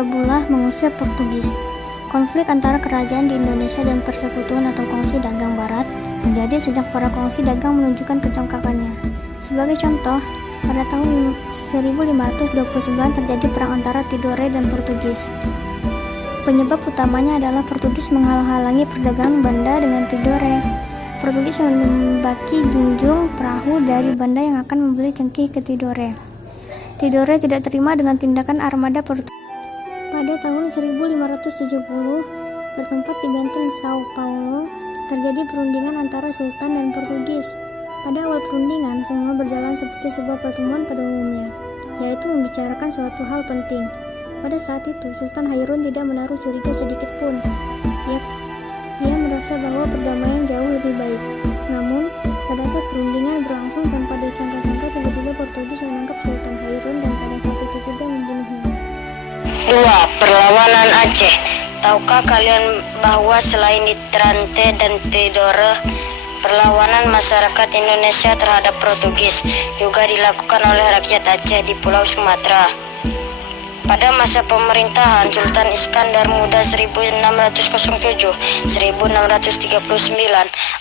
Babulah mengusir Portugis. Konflik antara kerajaan di Indonesia dan Persekutuan atau Kongsi Dagang Barat terjadi sejak para kongsi dagang menunjukkan kecongkakannya. Sebagai contoh, pada tahun 1529 terjadi perang antara Tidore dan Portugis. Penyebab utamanya adalah Portugis menghalang-halangi perdagangan Banda dengan Tidore. Portugis membaki junjung perahu dari Banda yang akan membeli cengkih ke Tidore. Tidore tidak terima dengan tindakan armada Portugis. Pada tahun 1570, bertempat di benteng Sao Paulo, terjadi perundingan antara Sultan dan Portugis. Pada awal perundingan, semua berjalan seperti sebuah pertemuan pada umumnya, yaitu membicarakan suatu hal penting. Pada saat itu, Sultan Hairun tidak menaruh curiga sedikit pun. Ia merasa bahwa perdamaian jauh lebih baik. Namun, pada saat perundingan berlangsung tanpa disangka-sangka, tiba-tiba Portugis menangkap Sultan Hairun dan pada saat itu juga membunuhnya. 2. Perlawanan Aceh. Tahukah kalian bahwa selain di Trante dan Tidore, perlawanan masyarakat Indonesia terhadap Portugis juga dilakukan oleh rakyat Aceh di Pulau Sumatera? Pada masa pemerintahan Sultan Iskandar Muda 1607-1639,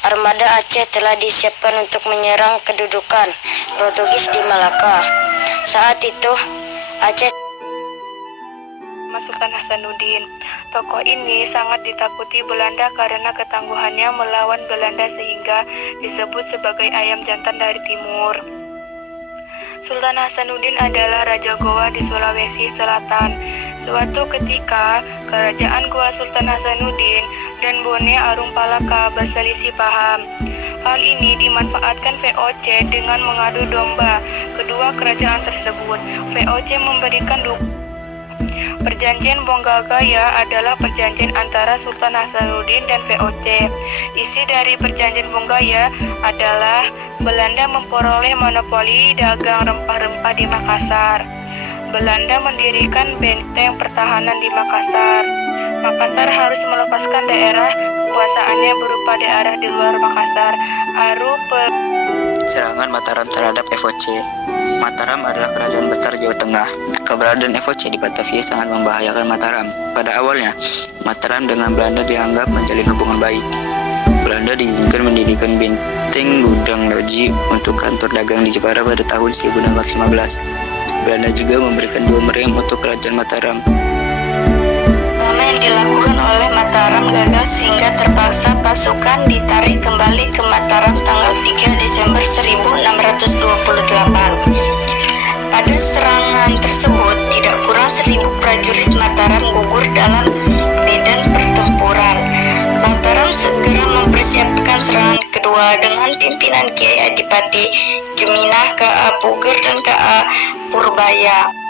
armada Aceh telah disiapkan untuk menyerang kedudukan Portugis di Malaka. Saat itu, Aceh Sultan Hasanuddin. Tokoh ini sangat ditakuti Belanda karena ketangguhannya melawan Belanda sehingga disebut sebagai ayam jantan dari timur. Sultan Hasanuddin adalah Raja Goa di Sulawesi Selatan. Suatu ketika, kerajaan Goa Sultan Hasanuddin dan Bone Arung Palaka berselisih paham. Hal ini dimanfaatkan VOC dengan mengadu domba kedua kerajaan tersebut. VOC memberikan Perjanjian Bonggagaya adalah perjanjian antara Sultan Hasanuddin dan VOC. Isi dari perjanjian Bonggaya adalah Belanda memperoleh monopoli dagang rempah-rempah di Makassar. Belanda mendirikan benteng pertahanan di Makassar. Makassar harus melepaskan daerah kekuasaannya berupa daerah di luar Makassar. Serangan Mataram terhadap VOC. Mataram adalah kerajaan besar Jawa Tengah. Keberadaan VOC di Batavia sangat membahayakan Mataram. Pada awalnya, Mataram dengan Belanda dianggap menjalin hubungan baik. Belanda diizinkan mendirikan benteng Gudang Loji untuk kantor dagang di Jepara pada tahun 1615. Belanda juga memberikan 2 meriam untuk kerajaan Mataram. yang dilakukan oleh Mataram gagal sehingga terpaksa pasukan ditarik kembali ke Mataram tanggal 3 Desember 1628. Pada serangan tersebut, tidak kurang 1.000 prajurit Mataram gugur dalam medan pertempuran. Mataram segera mempersiapkan serangan kedua dengan pimpinan Kiai Adipati Juminah, K.A. Puger dan K.A. Purbaya.